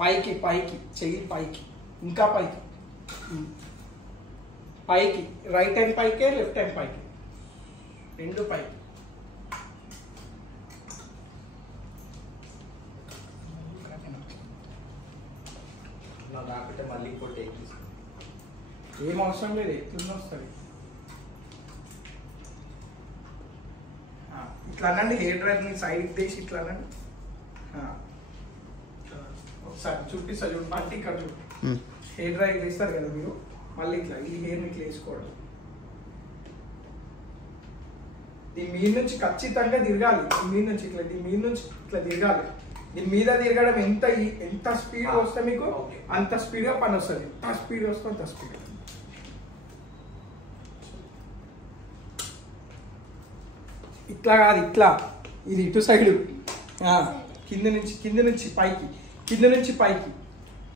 పైకి పైకి చెయ్యి పైకి, ఇంకా పైకి పైకి, రైట్ హ్యాండ్ పైకే లెఫ్ట్ హ్యాండ్ పైకి, రెండు పైకి. నాకంటే మళ్ళీ ఇంకోటి ఏం అవసరం లేదు, ఎట్లున్న వస్తుంది. ఇట్లా అనండి, హెయిర్ డ్రైర్ని సైడ్ తీసి ఇట్లా అనండి. ఒకసారి చూపిస్తా చూడండి, అంటే ఇక్కడ చూడండి. హెయిర్ డ్రై చేస్తారు కదా మీరు, మళ్ళీ ఇట్లా ఈ హెయిర్ని ఇట్లా వేసుకోవడం. దీని మీద నుంచి ఖచ్చితంగా తిరగాలి, దీని మీద నుంచి ఇట్లా, దీని మీద నుంచి ఇట్లా తిరగాలి. దీని మీద తిరగడం ఎంత స్పీడ్ వస్తే మీకు అంత స్పీడ్గా పని వస్తుంది. ఎంత స్పీడ్ వస్తే అంత స్పీడ్. ఇట్లా కాదు, ఇట్లా, ఇది ఇటు సైడు, కింద నుంచి పైకి, కింద నుంచి పైకి.